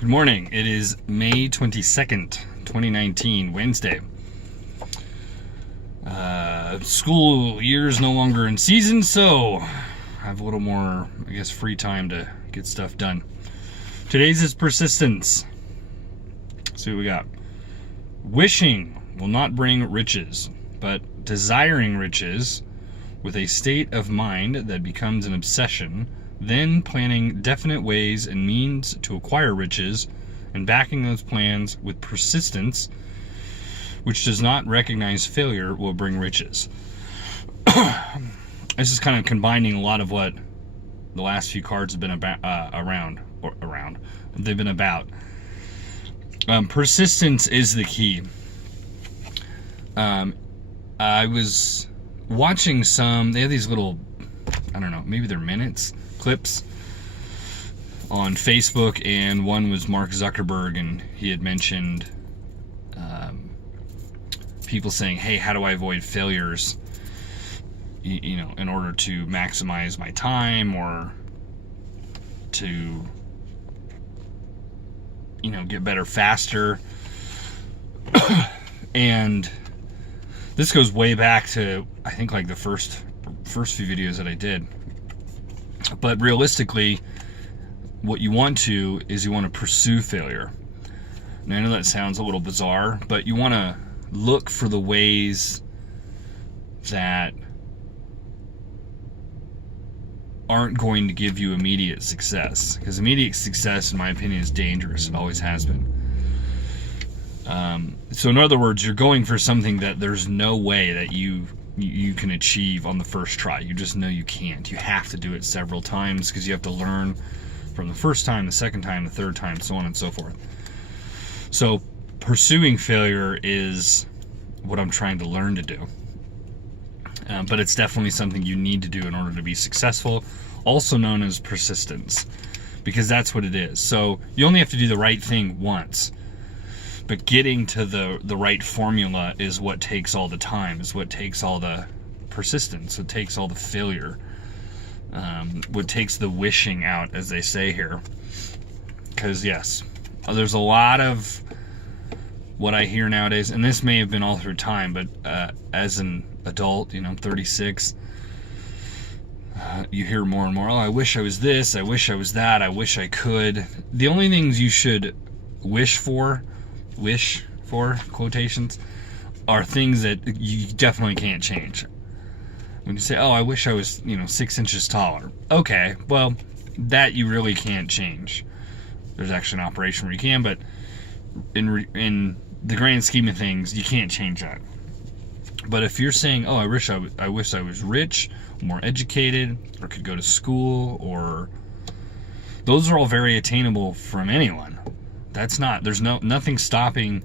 Good morning. It is May 22nd, 2019, Wednesday. School year's no longer in season, so I have a little more, free time to get stuff done. Today's is persistence. Let's see what we got. Wishing will not bring riches, but desiring riches with a state of mind that becomes an obsession, then planning definite ways and means to acquire riches, and backing those plans with persistence, which does not recognize failure, will bring riches. This is kind of combining a lot of what the last few cards have been around. They've been about. Persistence is the key. I was watching they have these little, maybe they're minutes, clips on Facebook, and one was Mark Zuckerberg, and he had mentioned people saying, hey, how do I avoid failures, in order to maximize my time or to, get better faster. And this goes way back to, I think, like the first few videos that I did. But realistically, what you want to pursue failure. And I know that sounds a little bizarre, but you want to look for the ways that aren't going to give you immediate success. Because immediate success, in my opinion, is dangerous. It always has been. So in other words, you're going for something that there's no way that you can achieve on the first try. You just know you can't. You have to do it several times because you have to learn from the first time, the second time, the third time, so on and so forth. So pursuing failure is what I'm trying to learn to do. But it's definitely something you need to do in order to be successful, also known as persistence, because that's what it is. So you only have to do the right thing once. But getting to the right formula is what takes all the time, is what takes all the persistence, what takes all the failure, what takes the wishing out, as they say here. Because, yes, there's a lot of what I hear nowadays, and this may have been all through time, but as an adult, I'm 36, you hear more and more, oh, I wish I was this, I wish I was that, I wish I could. The only things you should wish for, quotations, are things that you definitely can't change. When you say, oh, I wish I was, 6 inches taller. Okay, well, that you really can't change. There's actually an operation where you can, but in the grand scheme of things, you can't change that. But if you're saying, oh, I wish I was rich, more educated, or could go to school, or those are all very attainable from anyone. There's nothing stopping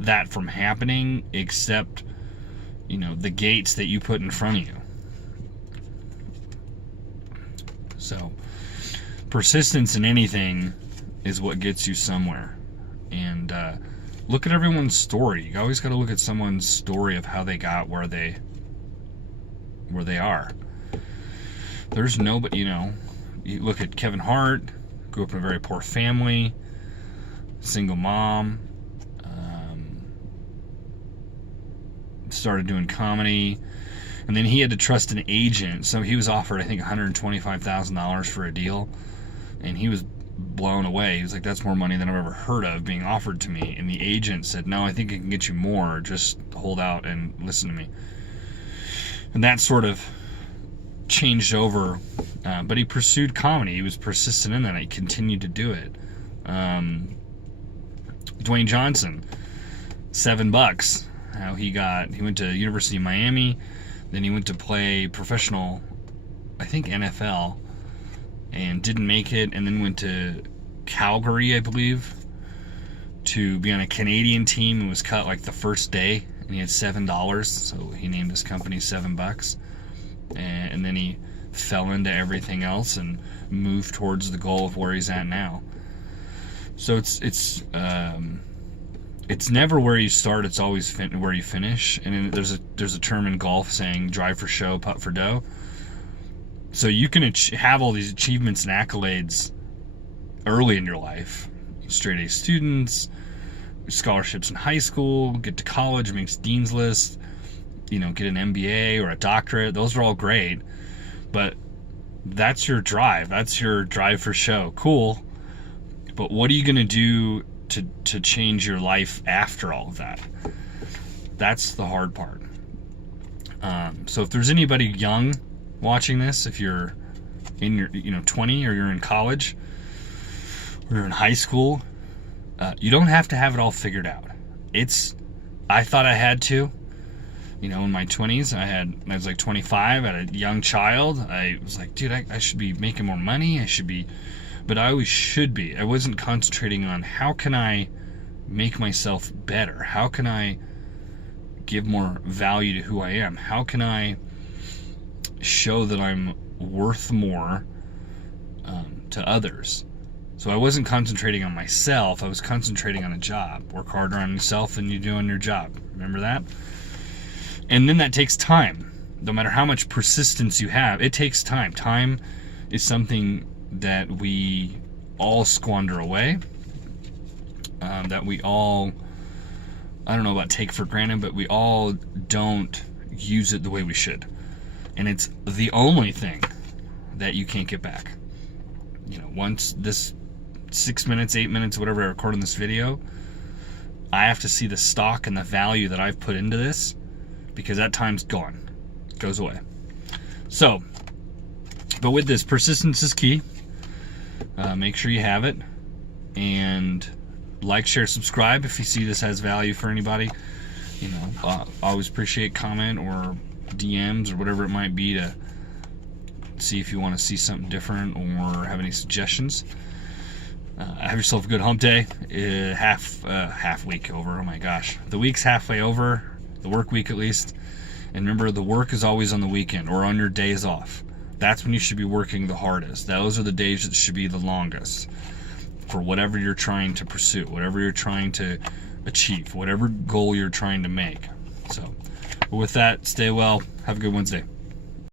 that from happening except, the gates that you put in front of you. So, persistence in anything is what gets you somewhere. And look at everyone's story. You always got to look at someone's story of how they got where they are. There's nobody, you look at Kevin Hart, grew up in a very poor family, single mom, started doing comedy, and then he had to trust an agent, so he was offered, I think, $125,000 for a deal, and he was blown away. He was like, that's more money than I've ever heard of being offered to me. And the agent said, no, I think I can get you more, just hold out and listen to me. And that sort of changed over, but he pursued comedy. He was persistent in that. He continued to do it. Dwayne Johnson, $7. How he went to University of Miami, then he went to play professional, I think NFL, and didn't make it, and then went to Calgary, I believe, to be on a Canadian team, and was cut like the first day, and he had $7, so he named his company $7, and then he fell into everything else and moved towards the goal of where he's at now. So it's never where you start, it's always where you finish. And there's a term in golf saying drive for show, putt for dough. So you can have all these achievements and accolades early in your life, straight A students, scholarships in high school, get to college, makes dean's list, get an MBA or a doctorate. Those are all great, but that's your drive. That's your drive for show. Cool. But what are you going to do to change your life after all of that? That's the hard part. So if there's anybody young watching this, if you're in your 20, or you're in college, or you're in high school, you don't have to have it all figured out. I thought I had to. In my 20s, I was like 25, I had a young child. I was like, dude, I should be making more money. But I always should be. I wasn't concentrating on how can I make myself better? How can I give more value to who I am? How can I show that I'm worth more to others? So I wasn't concentrating on myself. I was concentrating on a job. Work harder on yourself than you do on your job. Remember that? And then that takes time. No matter how much persistence you have, it takes time. Time is something that we all squander away, that we all, I don't know about take for granted, but we all don't use it the way we should. And it's the only thing that you can't get back. Once this 6 minutes, 8 minutes, whatever I record in this video, I have to see the stock and the value that I've put into this, because that time's gone. It goes away. So, but with this, persistence is key. Make sure you have it, and like, share, subscribe if you see this has value for anybody. Always appreciate comment or DMs or whatever it might be to see if you want to see something different or have any suggestions. Have yourself a good hump day. Half week over. Oh my gosh, the week's halfway over, the work week at least. And remember, the work is always on the weekend or on your days off. That's when you should be working the hardest. Those are the days that should be the longest for whatever you're trying to pursue, whatever you're trying to achieve, whatever goal you're trying to make. So, with that, stay well. Have a good Wednesday.